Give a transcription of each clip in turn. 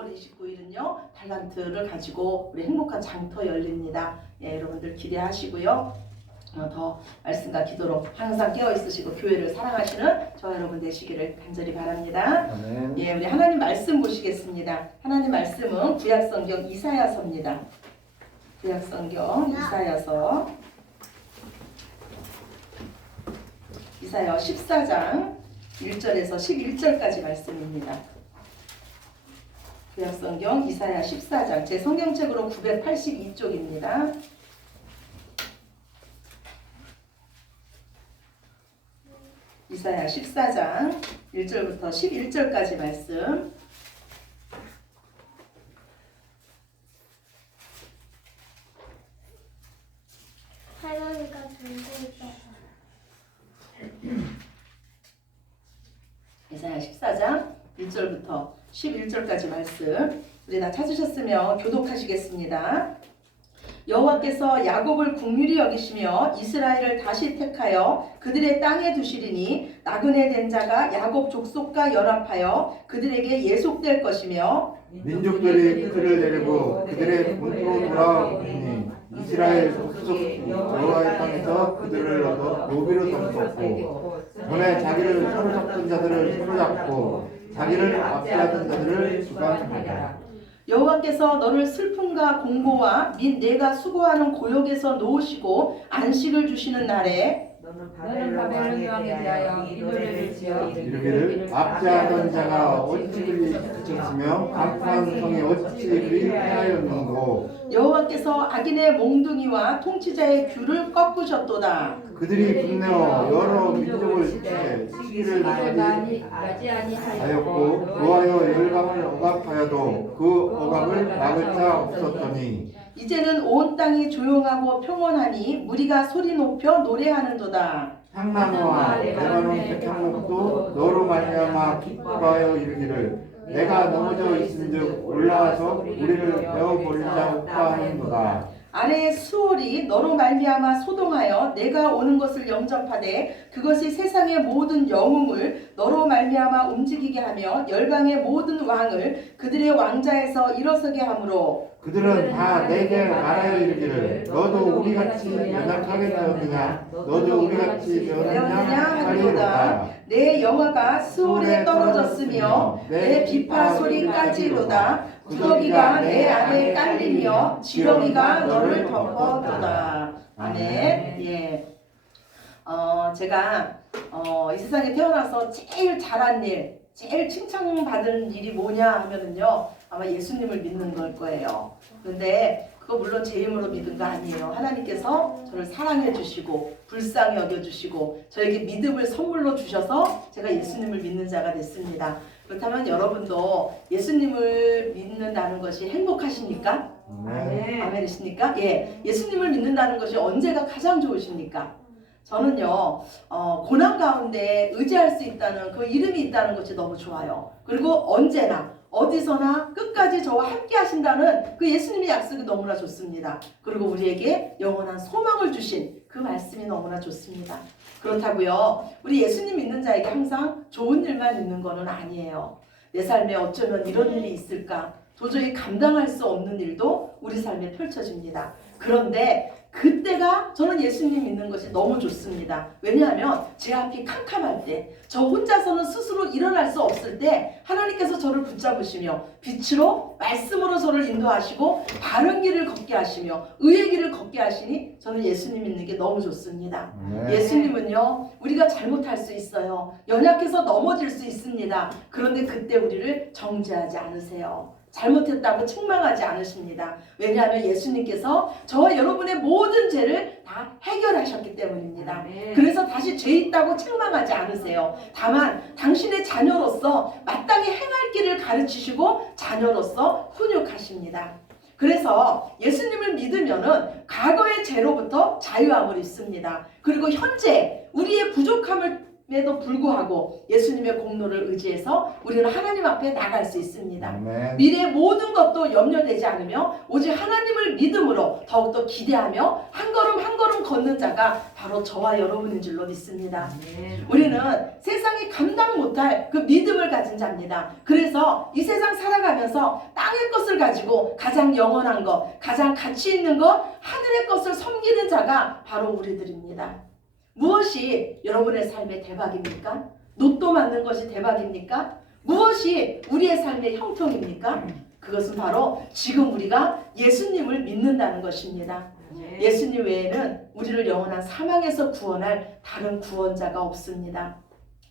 5월 29일은요 달란트를 가지고 우리 행복한 장터 열립니다. 예, 여러분들 기대하시고요. 더 말씀과 기도로 항상 깨어 있으시고 교회를 사랑하시는 저 여러분 되시기를 간절히 바랍니다. 아멘. 예, 우리 하나님 말씀 보시겠습니다. 하나님 말씀은 구약성경 이사야서입니다. 구약성경 이사야서 14장 1절에서 11절까지 말씀입니다. 구약성경 이사야 14장 제 성경책으로 982쪽입니다. 이사야 14장 1절부터 11절까지 말씀. 할머니가 들고 있어서. 이사야 14장 1절부터 11절까지 말씀. 우리 다 찾으셨으면 교독하시겠습니다. 여호와께서 야곱을 긍휼히 여기시며 이스라엘을 다시 택하여 그들의 땅에 두시리니 나그네 된 자가 야곱 족속과 연합하여 그들에게 예속될 것이며 민족들이 그들을 데리고 그들의 본토로 돌아오니 이스라엘 족속 여호와의 땅에서 그들을 얻어 노비로 삼었고 전에 자기를 사로잡던 자들을 사로잡고 자기를 압제하던 자들을 주관하라. 여호와께서 너를 슬픔과 공고와 및 내가 수고하는 고역에서 놓으시고 안식을 주시는 날에 너는 바벨론 왕에 대하여 이 노래를 지어 이르기를 압제하던 자가 어찌 그리 그쳤으며 강포한 성이 어찌 그리 하였는고 여호와께서 악인의 몽둥이와 통치자의 귤을 꺾으셨도다. 그들이 분내어 여러 민족을 쳐 시기를 하였고 그하여 열방을 억압하여도 그 억압을 막을 자 없었더니 이제는 온 땅이 조용하고 평온하니 무리가 소리 높여 노래하는도다. 향나무와 레바논 백향목도 너로 말미암아 기뻐하여 이르기를 내가 넘어져 있은즉 올라와서 우리를 베어버리자 없다 하는도다. 아래의 수월이 너로 말미암아 소동하여 내가 오는 것을 영접하되 그것이 세상의 모든 영웅을 너로 말미암아 움직이게 하며 열방의 모든 왕을 그들의 왕자에서 일어서게 하므로 그들은 다 내게 말하여 이르기를 너도 우리같이 연약하게 되었느냐 너도 우리같이 되었느냐 하리로다. 내 영화가 수월에 떨어졌으며 내 비파 소리까지로다. 구더기가 내 안에 깔리며 지렁이가 너를 덮어도다. 아멘. 예. 제가 이 세상에 태어나서 제일 잘한 일, 제일 칭찬받은 일이 뭐냐 하면은요, 아마 예수님을 믿는 걸 거예요. 그런데 그거 물론 제 힘으로 믿은 거 아니에요. 하나님께서 저를 사랑해 주시고 불쌍히 여겨 주시고 저에게 믿음을 선물로 주셔서 제가 예수님을 믿는 자가 됐습니다. 그렇다면 여러분도 예수님을 믿는다는 것이 행복하십니까? 아멘이십니까? 예, 예수님을 믿는다는 것이 언제가 가장 좋으십니까? 저는요, 고난 가운데 의지할 수 있다는 그 이름이 있다는 것이 너무 좋아요. 그리고 언제나 어디서나 끝까지 저와 함께 하신다는 그 예수님의 약속이 너무나 좋습니다. 그리고 우리에게 영원한 소망을 주신 그 말씀이 너무나 좋습니다. 그렇다고요, 우리 예수님 믿는 자에게 항상 좋은 일만 있는 것은 아니에요. 내 삶에 어쩌면 이런 일이 있을까? 도저히 감당할 수 없는 일도 우리 삶에 펼쳐집니다. 그런데 그때가 저는 예수님 믿는 것이 너무 좋습니다. 왜냐하면 제 앞이 캄캄할 때, 저 혼자서는 스스로 일어날 수 없을 때 하나님께서 저를 붙잡으시며 빛으로 말씀으로 저를 인도하시고 바른 길을 걷게 하시며 의의 길을 걷게 하시니 저는 예수님 믿는 게 너무 좋습니다. 예수님은요, 우리가 잘못할 수 있어요. 연약해서 넘어질 수 있습니다. 그런데 그때 우리를 정죄하지 않으세요. 잘못했다고 책망하지 않으십니다. 왜냐하면 예수님께서 저와 여러분의 모든 죄를 다 해결하셨기 때문입니다. 그래서 다시 죄 있다고 책망하지 않으세요. 다만 당신의 자녀로서 마땅히 행할 길을 가르치시고 자녀로서 훈육하십니다. 그래서 예수님을 믿으면은 과거의 죄로부터 자유함을 입습니다. 그리고 현재 우리의 부족함을 에도 불구하고 예수님의 공로를 의지해서 우리는 하나님 앞에 나갈 수 있습니다. 아멘. 미래의 모든 것도 염려되지 않으며 오직 하나님을 믿음으로 더욱더 기대하며 한 걸음 한 걸음 걷는 자가 바로 저와 여러분인 줄로 믿습니다. 우리는 세상이 감당 못할 그 믿음을 가진 자입니다. 그래서 이 세상 살아가면서 땅의 것을 가지고 가장 영원한 것, 가장 가치 있는 것, 하늘의 것을 섬기는 자가 바로 우리들입니다. 무엇이 여러분의 삶의 대박입니까? 로또 맞는 것이 대박입니까? 무엇이 우리의 삶의 형통입니까? 그것은 바로 지금 우리가 예수님을 믿는다는 것입니다. 예수님 외에는 우리를 영원한 사망에서 구원할 다른 구원자가 없습니다.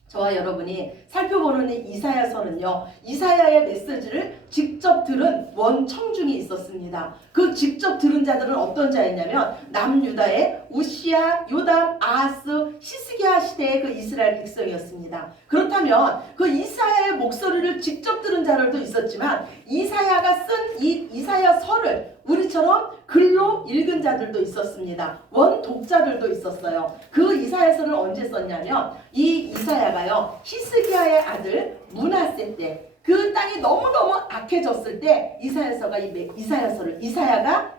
저와 여러분이 살펴보는 이 이사야서는요, 이사야의 메시지를 직접 들은 원청중이 있었습니다. 그 직접 들은 자들은 어떤 자였냐면 남유다의 우시야, 요담, 아하스, 히스기야 시대의 그 이스라엘 백성이었습니다. 그렇다면 그 이사야의 목소리를 직접 들은 자들도 있었지만 이사야가 쓴 이 이사야서를 우리처럼 글로 읽은 자들도 있었습니다. 원독자들도 있었어요. 그 이사야서를 언제 썼냐면 이 이사야가요, 히스기야의 아들 므낫세 때 그 땅이 너무너무 악해졌을 때 이사야가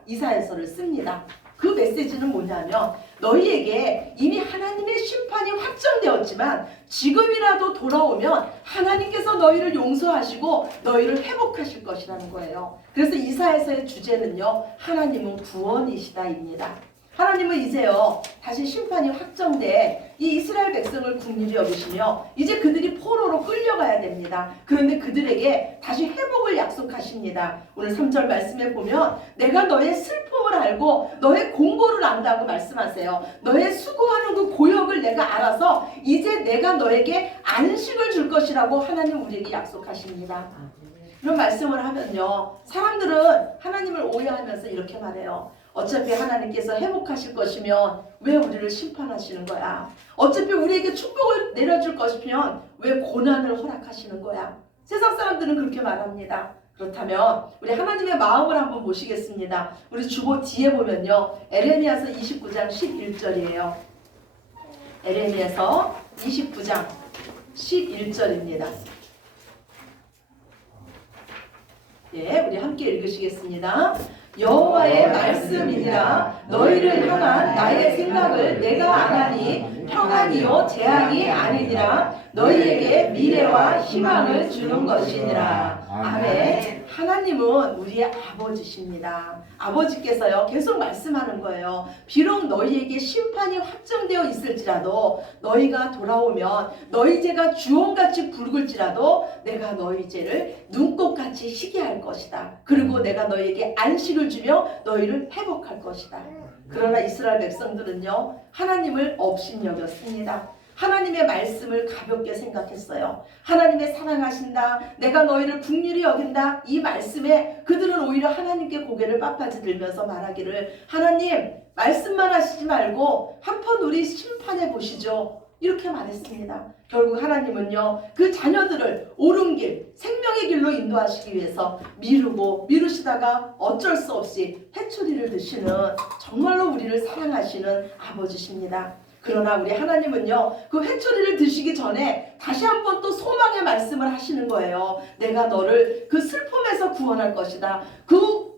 이사야서를 씁니다. 그 메시지는 뭐냐면 너희에게 이미 하나님의 심판이 확정되었지만 지금이라도 돌아오면 하나님께서 너희를 용서하시고 너희를 회복하실 것이라는 거예요. 그래서 이사야서의 주제는요, 하나님은 구원이시다입니다. 하나님은 이제요 다시 심판이 확정돼 이 이스라엘 백성을 긍휼히 여기시며 이제 그들이 포로로 끌려가야 됩니다. 그런데 그들에게 다시 회복을 약속하십니다. 오늘 3절 말씀에 보면 내가 너의 슬픔을 알고 너의 공고를 안다고 말씀하세요. 너의 수고하는 그 고역을 내가 알아서 이제 내가 너에게 안식을 줄 것이라고 하나님 우리에게 약속하십니다. 이런 말씀을 하면요, 사람들은 하나님을 오해하면서 이렇게 말해요. 어차피 하나님께서 회복하실 것이면 왜 우리를 심판하시는 거야? 어차피 우리에게 축복을 내려줄 것이면 왜 고난을 허락하시는 거야? 세상 사람들은 그렇게 말합니다. 그렇다면 우리 하나님의 마음을 한번 보시겠습니다. 우리 주보 뒤에 보면요, 에레미야서 29장 11절이에요. 에레미야서 29장 11절입니다. 예, 우리 함께 읽으시겠습니다. 여호와의 말씀이니라. 너희를 향한 나의 생각을 내가 아나니 평안이요 재앙이 아니니라. 너희에게 미래와 희망을 주는 것이니라. 아멘. 하나님은 우리의 아버지십니다. 아버지께서요 계속 말씀하는 거예요. 비록 너희에게 심판이 확정되어 있을지라도 너희가 돌아오면 너희 죄가 주홍같이 붉을지라도 내가 너희 죄를 눈꽃같이 희게 할 것이다. 그리고 내가 너희에게 안식을 주며 너희를 회복할 것이다. 그러나 이스라엘 백성들은요 하나님을 업신여겼습니다. 하나님의 말씀을 가볍게 생각했어요. 하나님의 사랑하신다, 내가 너희를 긍휼히 여긴다, 이 말씀에 그들은 오히려 하나님께 고개를 빳빳이 들면서 말하기를 하나님 말씀만 하시지 말고 한번 우리 심판해 보시죠, 이렇게 말했습니다. 결국 하나님은요 그 자녀들을 옳은 길, 생명의 길로 인도하시기 위해서 미루시다가 어쩔 수 없이 회초리를 드시는 정말로 우리를 사랑하시는 아버지십니다. 그러나 우리 하나님은요 그 회초리를 드시기 전에 다시 한번 또 소망의 말씀을 하시는 거예요. 내가 너를 그 슬픔에서 구원할 것이다. 그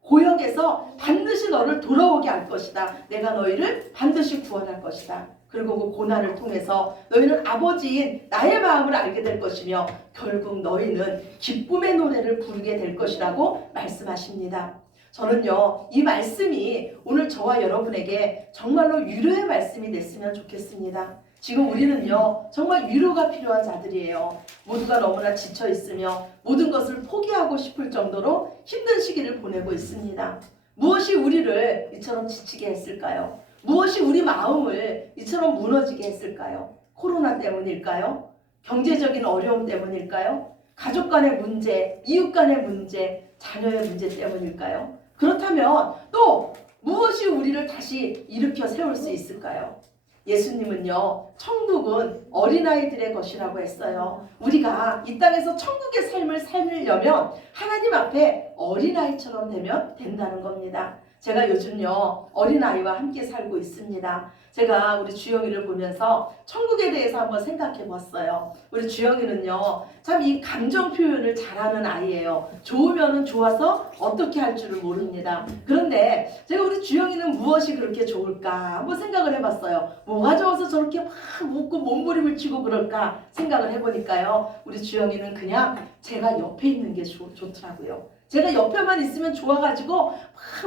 고역에서 반드시 너를 돌아오게 할 것이다. 내가 너희를 반드시 구원할 것이다. 그리고 그 고난을 통해서 너희는 아버지인 나의 마음을 알게 될 것이며 결국 너희는 기쁨의 노래를 부르게 될 것이라고 말씀하십니다. 저는요 이 말씀이 오늘 저와 여러분에게 정말로 위로의 말씀이 됐으면 좋겠습니다. 지금 우리는요 정말 위로가 필요한 자들이에요. 모두가 너무나 지쳐 있으며 모든 것을 포기하고 싶을 정도로 힘든 시기를 보내고 있습니다. 무엇이 우리를 이처럼 지치게 했을까요? 무엇이 우리 마음을 이처럼 무너지게 했을까요? 코로나 때문일까요? 경제적인 어려움 때문일까요? 가족 간의 문제, 이웃 간의 문제, 자녀의 문제 때문일까요? 그렇다면 또 무엇이 우리를 다시 일으켜 세울 수 있을까요? 예수님은요 천국은 어린아이들의 것이라고 했어요. 우리가 이 땅에서 천국의 삶을 살려면 하나님 앞에 어린아이처럼 되면 된다는 겁니다. 제가 요즘요 어린아이와 함께 살고 있습니다. 제가 우리 주영이를 보면서 천국에 대해서 한번 생각해 봤어요. 우리 주영이는요 참 이 감정 표현을 잘하는 아이예요. 좋으면은 좋아서 어떻게 할 줄을 모릅니다. 그런데 제가 우리 주영이는 무엇이 그렇게 좋을까 한번 생각을 해봤어요. 뭐가 좋아서 저렇게 막 웃고 몸부림을 치고 그럴까 생각을 해보니까요 우리 주영이는 그냥 제가 옆에 있는 게 좋더라고요. 제가 옆에만 있으면 좋아가지고 막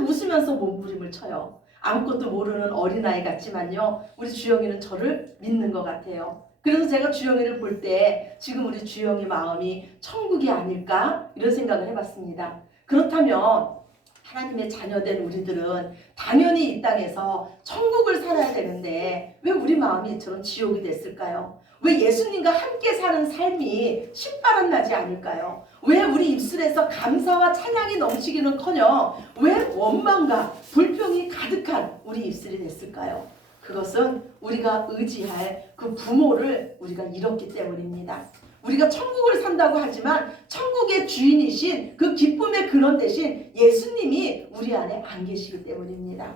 웃으면서 몸부림을 쳐요. 아무것도 모르는 어린아이 같지만요 우리 주영이는 저를 믿는 것 같아요. 그래서 제가 주영이를 볼 때 지금 우리 주영이 마음이 천국이 아닐까 이런 생각을 해봤습니다. 그렇다면 하나님의 자녀된 우리들은 당연히 이 땅에서 천국을 살아야 되는데 왜 우리 마음이 이처럼 지옥이 됐을까요? 왜 예수님과 함께 사는 삶이 신바람 나지 않을까요? 왜 우리 입술에서 감사와 찬양이 넘치기는커녕 왜 원망과 불평이 가득한 우리 입술이 됐을까요? 그것은 우리가 의지할 그 부모를 우리가 잃었기 때문입니다. 우리가 천국을 산다고 하지만 천국의 주인이신 그 기쁨의 근원 대신 예수님이 우리 안에 안 계시기 때문입니다.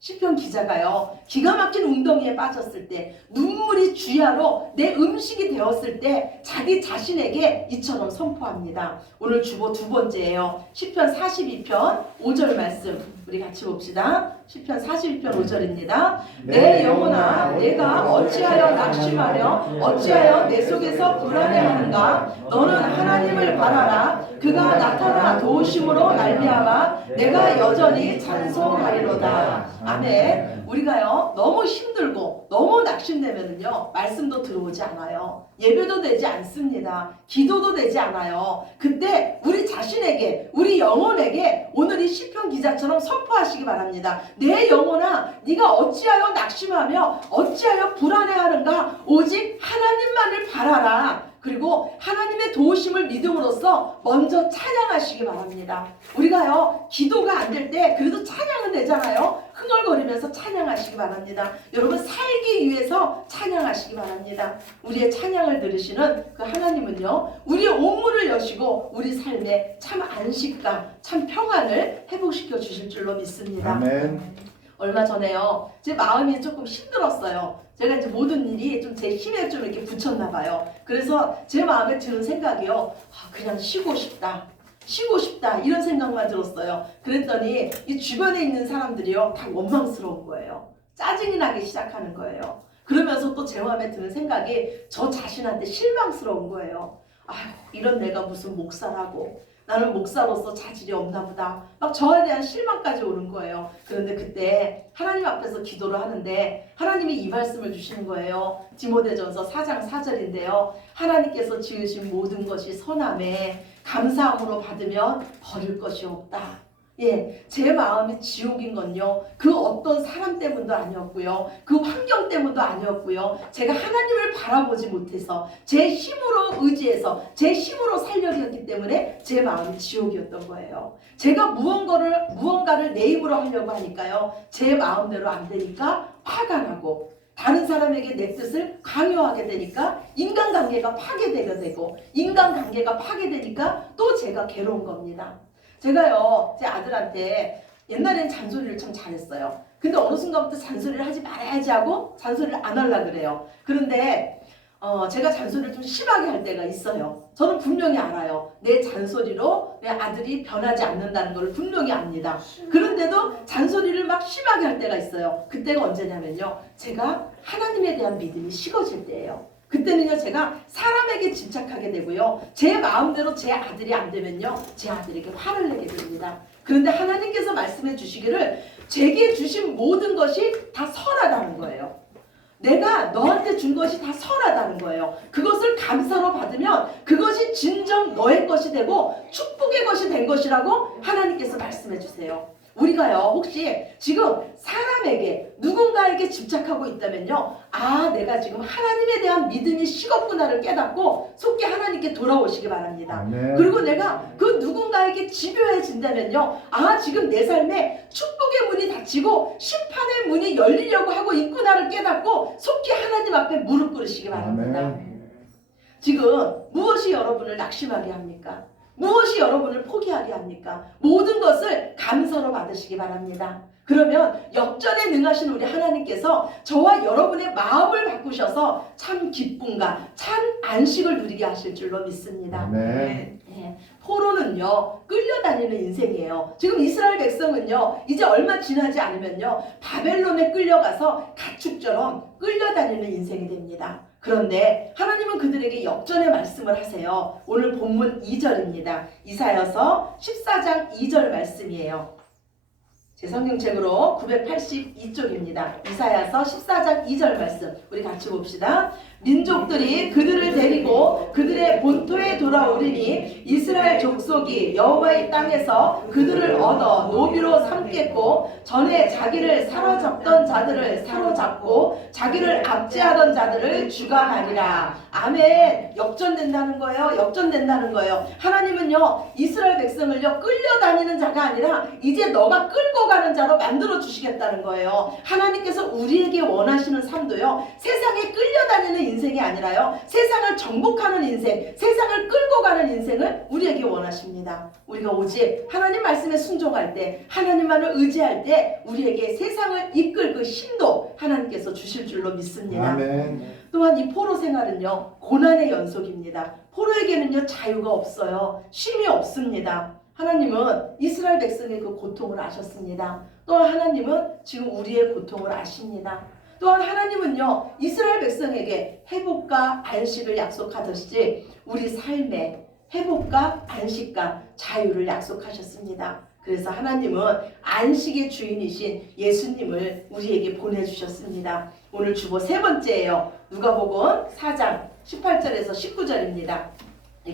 시편 기자가요 기가 막힌 웅덩이에 빠졌을 때 눈물이 주야로 내 음식이 되었을 때 자기 자신에게 이처럼 선포합니다. 오늘 주보 두 번째예요. 시편 42편 5절 말씀 우리 같이 봅시다. 시편 42편 5절입니다. 내 영혼아 내가 어찌하여 낙심하려 어찌하여 내 속에서 불안해하는가. 너는 하나님을 바라라. 그가 나타나 도우심으로 말미암아 내가 여전히 찬송하리로다. 아멘. 우리가요 너무 힘들고 너무 낙심되면은요 말씀도 들어오지 않아요. 예배도 되지 않습니다. 기도도 되지 않아요. 그때 우리 자신에게 우리 영혼에게 오늘 이 시편 기자처럼 선포하시기 바랍니다. 내 영혼아 네가 어찌하여 낙심하며 어찌하여 불안해하는가. 오직 하나님만을 바라라. 그리고 하나님의 도우심을 믿음으로써 먼저 찬양하시기 바랍니다. 우리가요 기도가 안 될 때 그래도 찬양은 되잖아요. 흥얼거리면서 찬양하시기 바랍니다. 여러분 살기 위해서 찬양하시기 바랍니다. 우리의 찬양을 들으시는 그 하나님은요 우리의 온문을 여시고 우리 삶에 참 안식과 참 평안을 회복시켜 주실 줄로 믿습니다. 아멘. 얼마 전에요 제 마음이 조금 힘들었어요. 제가 이제 모든 일이 좀 제 힘에 좀 이렇게 붙였나 봐요. 그래서 제 마음에 드는 생각이요 그냥 쉬고 싶다 이런 생각만 들었어요. 그랬더니 이 주변에 있는 사람들이요 다 원망스러운 거예요. 짜증이 나기 시작하는 거예요. 그러면서 또 제 마음에 드는 생각이 저 자신한테 실망스러운 거예요. 아휴 이런 내가 무슨 목사라고 나는 목사로서 자질이 없나 보다. 막 저에 대한 실망까지 오는 거예요. 그런데 그때 하나님 앞에서 기도를 하는데 하나님이 이 말씀을 주시는 거예요. 디모데전서 4장 4절인데요. 하나님께서 지으신 모든 것이 선함에 감사함으로 받으면 버릴 것이 없다. 예, 제 마음이 지옥인 건요 그 어떤 사람 때문도 아니었고요 그 환경 때문도 아니었고요 제가 하나님을 바라보지 못해서 제 힘으로 의지해서 제 힘으로 살려고 했기 때문에 제 마음이 지옥이었던 거예요. 제가 무언가를 내 힘으로 하려고 하니까요 제 마음대로 안 되니까 화가 나고 다른 사람에게 내 뜻을 강요하게 되니까 인간관계가 파괴되게 되고 인간관계가 파괴되니까 또 제가 괴로운 겁니다. 제가요 제 아들한테 옛날엔 잔소리를 참 잘했어요. 근데 어느 순간부터 잔소리를 하지 말아야지 하고 잔소리를 안 하려고 그래요. 그런데 제가 잔소리를 좀 심하게 할 때가 있어요. 저는 분명히 알아요. 내 잔소리로 내 아들이 변하지 않는다는 걸 분명히 압니다. 그런데도 잔소리를 막 심하게 할 때가 있어요. 그때가 언제냐면요 제가 하나님에 대한 믿음이 식어질 때예요. 그때는요 제가 사람에게 집착하게 되고요 제 마음대로 제 아들이 안 되면요 제 아들에게 화를 내게 됩니다. 그런데 하나님께서 말씀해 주시기를 제게 주신 모든 것이 다 선하다는 거예요. 내가 너한테 준 것이 다 선하다는 거예요. 그것을 감사로 받으면 그것이 진정 너의 것이 되고 축복의 것이 된 것이라고 하나님께서 말씀해 주세요. 우리가요 혹시 지금 사람에게 누군가에게 집착하고 있다면요 내가 지금 하나님에 대한 믿음이 식었구나를 깨닫고 속히 하나님께 돌아오시기 바랍니다. 아멘. 그리고 내가 그 누군가에게 집요해진다면요 지금 내 삶에 축복의 문이 닫히고 심판의 문이 열리려고 하고 있구나를 깨닫고 속히 하나님 앞에 무릎 꿇으시기 바랍니다. 아멘. 지금 무엇이 여러분을 낙심하게 합니까? 무엇이 여러분을 포기하게 합니까? 모든 것을 감사로 받으시기 바랍니다. 그러면 역전에 능하신 우리 하나님께서 저와 여러분의 마음을 바꾸셔서 참 기쁨과 참 안식을 누리게 하실 줄로 믿습니다. 아멘. 네, 포로는요 끌려다니는 인생이에요. 지금 이스라엘 백성은요 이제 얼마 지나지 않으면요 바벨론에 끌려가서 가축처럼 끌려다니는 인생이 됩니다. 그런데 하나님은 그들에게 역전의 말씀을 하세요. 오늘 본문 2절입니다. 이사야서 14장 2절 말씀이에요. 제 성경책으로 982쪽입니다. 이사야서 14장 2절 말씀 우리 같이 봅시다. 민족들이 그들을 데리고 그들의 본토에 돌아오리니 이스라엘 족속이 여호와의 땅에서 그들을 얻어 노비로 삼겠고 전에 자기를 사로잡던 자들을 사로잡고 자기를 압제하던 자들을 주관하리라. 아멘. 역전된다는 거예요. 역전된다는 거예요. 하나님은요 이스라엘 백성을요 끌려다니는 자가 아니라 이제 너가 끌고 가는 자로 만들어 주시겠다는 거예요. 하나님께서 우리에게 원하시는 삶도요 세상에 끌려다니는 인생이 아니라요 세상을 정복하는 인생, 세상을 끌고 가는 인생을 우리에게 원하십니다. 우리가 오직 하나님 말씀에 순종할 때, 하나님만을 의지할 때 우리에게 세상을 이끌 그 힘도 하나님께서 주실 줄로 믿습니다. 아멘. 또한 이 포로 생활은요 고난의 연속입니다. 포로에게는요 자유가 없어요. 쉼이 없습니다. 하나님은 이스라엘 백성의 그 고통을 아셨습니다. 또한 하나님은 지금 우리의 고통을 아십니다. 또한 하나님은요 이스라엘 백성에게 회복과 안식을 약속하듯이 우리 삶에 회복과 안식과 자유를 약속하셨습니다. 그래서 하나님은 안식의 주인이신 예수님을 우리에게 보내주셨습니다. 오늘 주보 세 번째예요. 누가복음 4장 18절에서 19절입니다.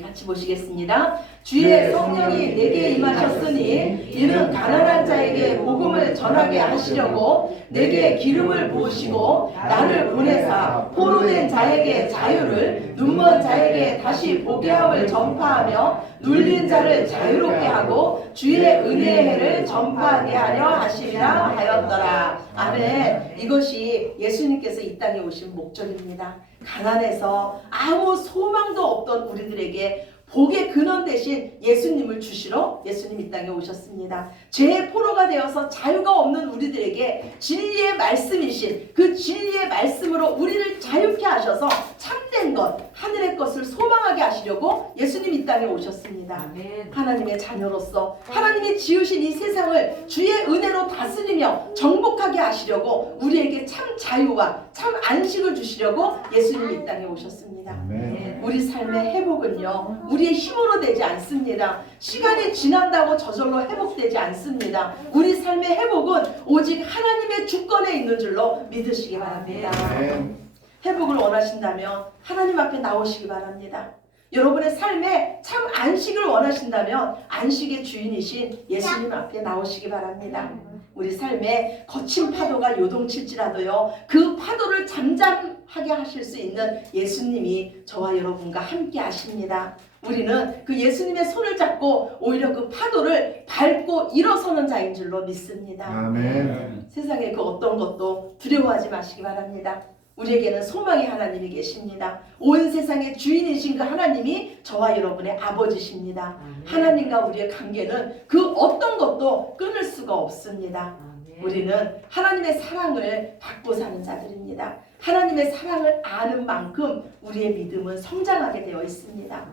같이 보시겠습니다. 주의 성령이 내게 임하셨으니 이는 가난한 자에게 복음을 전하게 하시려고 내게 기름을 부으시고 나를 보내사 포로된 자에게 자유를 눈먼 자에게 다시 보게 함을 전파하며 눌린 자를 자유롭게 하고 주의 은혜의 해를 전파하게 하려 하시리라 하였더라. 아멘. 이것이 예수님께서 이 땅에 오신 목적입니다. 가난해서 아무 소망도 없던 우리들에게 복의 근원 대신 예수님을 주시러 예수님 이 땅에 오셨습니다. 죄의 포로가 되어서 자유가 없는 우리들에게 진리의 말씀이신 그 진리의 말씀으로 우리를 자유케 하셔서 참된 것, 하늘의 것을 소망하게 하시려고 예수님 이 땅에 오셨습니다. 아멘. 하나님의 자녀로서 하나님이 지으신 이 세상을 주의 은혜로 다스리며 정복하게 하시려고 우리에게 참 자유와 참 안식을 주시려고 예수님 이 땅에 오셨습니다. 아멘. 우리 삶의 회복은요 우리의 힘으로 되지 않습니다. 시간이 지난다고 저절로 회복되지 않습니다. 우리 삶의 회복은 오직 하나님의 주권에 있는 줄로 믿으시기 바랍니다. 아멘. 회복을 원하신다면 하나님 앞에 나오시기 바랍니다. 여러분의 삶에 참 안식을 원하신다면 안식의 주인이신 예수님 앞에 나오시기 바랍니다. 우리 삶에 거친 파도가 요동칠지라도요 그 파도를 잠잠하게 하실 수 있는 예수님이 저와 여러분과 함께 하십니다. 우리는 그 예수님의 손을 잡고 오히려 그 파도를 밟고 일어서는 자인 줄로 믿습니다. 아멘. 세상의 그 어떤 것도 두려워하지 마시기 바랍니다. 우리에게는 소망의 하나님이 계십니다. 온 세상의 주인이신 그 하나님이 저와 여러분의 아버지십니다. 하나님과 우리의 관계는 그 어떤 것도 끊을 수가 없습니다. 우리는 하나님의 사랑을 받고 사는 자들입니다. 하나님의 사랑을 아는 만큼 우리의 믿음은 성장하게 되어 있습니다.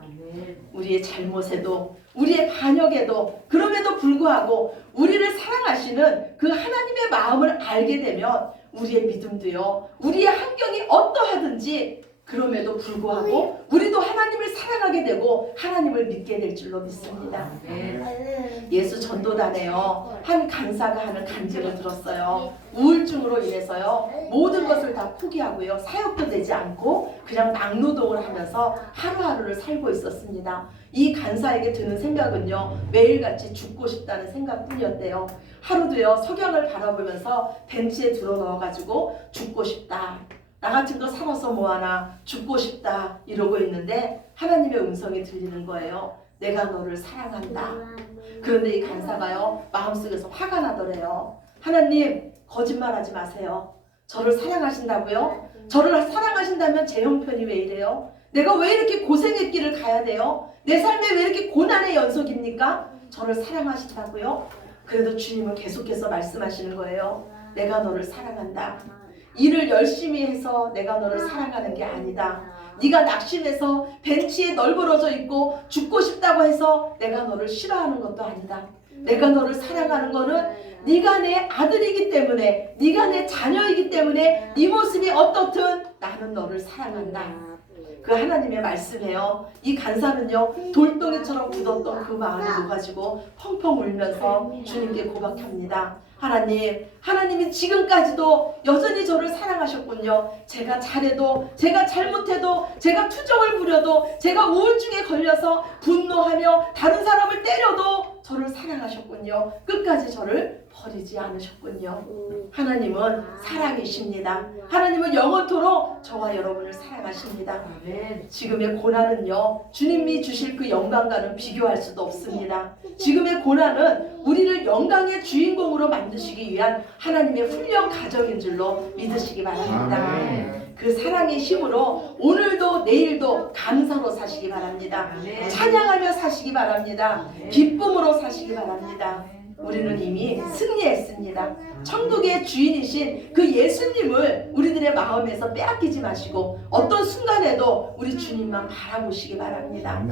우리의 잘못에도 우리의 반역에도 그럼에도 불구하고 우리를 사랑하시는 그 하나님의 마음을 알게 되면 우리의 믿음도요 우리의 환경이 어떠하든지 그럼에도 불구하고 우리도 하나님을 사랑하게 되고 하나님을 믿게 될 줄로 믿습니다. 예수 전도단에요 한 간사가 하는 간증을 들었어요. 우울증으로 인해서요 모든 것을 다 포기하고요 사역도 되지 않고 그냥 막노동을 하면서 하루하루를 살고 있었습니다. 이 간사에게 드는 생각은요 매일같이 죽고 싶다는 생각뿐이었대요. 하루도요 석양을 바라보면서 벤치에 들어 넣어가지고 죽고 싶다, 나 같은 거 살아서 뭐하나, 죽고 싶다 이러고 있는데 하나님의 음성이 들리는 거예요. 내가 너를 사랑한다. 그런데 이 간사가요 마음속에서 화가 나더래요. 하나님 거짓말하지 마세요. 저를 사랑하신다고요? 저를 사랑하신다면 제 형편이 왜 이래요? 내가 왜 이렇게 고생의 길을 가야 돼요? 내 삶에 왜 이렇게 고난의 연속입니까? 저를 사랑하신다고요? 그래도 주님은 계속해서 말씀하시는 거예요. 내가 너를 사랑한다. 일을 열심히 해서 내가 너를 사랑하는 게 아니다. 네가 낙심해서 벤치에 널브러져 있고 죽고 싶다고 해서 내가 너를 싫어하는 것도 아니다. 내가 너를 사랑하는 거는 네가 내 아들이기 때문에, 네가 내 자녀이기 때문에 네 모습이 어떻든 나는 너를 사랑한다. 그 하나님의 말씀이에요. 이 간사는요, 돌덩이처럼 굳었던 그 마음이 녹아지고 펑펑 울면서 주님께 고백합니다. 하나님이 지금까지도 여전히 저를 사랑하셨군요. 제가 잘해도, 제가 잘못해도, 제가 투정을 부려도, 제가 우울증에 걸려서 분노하며 다른 사람을 때려도 저를 사랑하셨군요. 끝까지 저를 버리지 않으셨군요. 하나님은 사랑이십니다. 하나님은 영원토록 저와 여러분을 사랑하십니다. 지금의 고난은요, 주님이 주실 그 영광과는 비교할 수도 없습니다. 지금의 고난은 우리를 영광의 주인공으로 만드시기 위한 하나님의 훈련 과정인 줄로 믿으시기 바랍니다. 그 사랑의 힘으로 오늘도 내일도 감사로 사시기 바랍니다. 찬양하며 사시기 바랍니다. 기쁨으로 사시기 바랍니다. 우리는 이미 승리했습니다. 천국의 주인이신 그 예수님을 우리들의 마음에서 빼앗기지 마시고 어떤 순간에도 우리 주님만 바라보시기 바랍니다.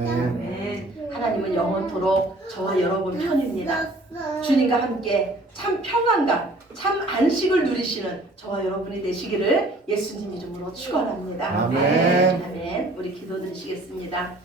하나님은 영원토록 저와 여러분 편입니다. 주님과 함께 참 평안과 참 안식을 누리시는 저와 여러분이 되시기를 예수님 이름으로 축원합니다. 아멘. 우리 기도드리시겠습니다.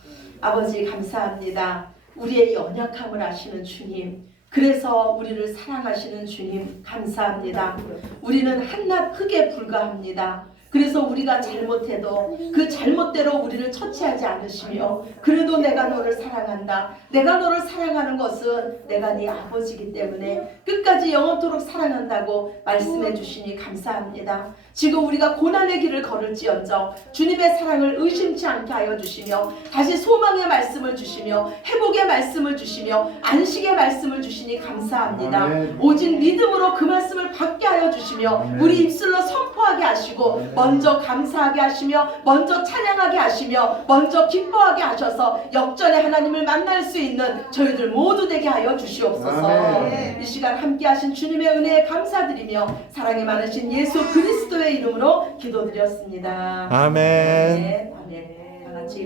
아버지 감사합니다. 우리의 연약함을 아시는 주님, 그래서 우리를 사랑하시는 주님 감사합니다. 우리는 한낱 흙에 불과합니다. 그래서 우리가 잘못해도 그 잘못대로 우리를 처치하지 않으시며 그래도 내가 너를 사랑한다. 내가 너를 사랑하는 것은 내가 네 아버지이기 때문에 끝까지 영원토록 사랑한다고 말씀해 주시니 감사합니다. 지금 우리가 고난의 길을 걸을지언정 주님의 사랑을 의심치 않게 하여 주시며 다시 소망의 말씀을 주시며 회복의 말씀을 주시며 안식의 말씀을 주시니 감사합니다. 오직 믿음으로 그 말씀을 받게 하여 주시며 우리 입술로 선포하게 하시고 먼저 감사하게 하시며 먼저 찬양하게 하시며 먼저 기뻐하게 하셔서 역전의 하나님을 만날 수 있는 저희들 모두 되게 하여 주시옵소서. 이 시간 함께 하신 주님의 은혜에 감사드리며 사랑이 많으신 예수 그리스도의 이름으로 기도드렸습니다. 아멘. 아멘. 다 같이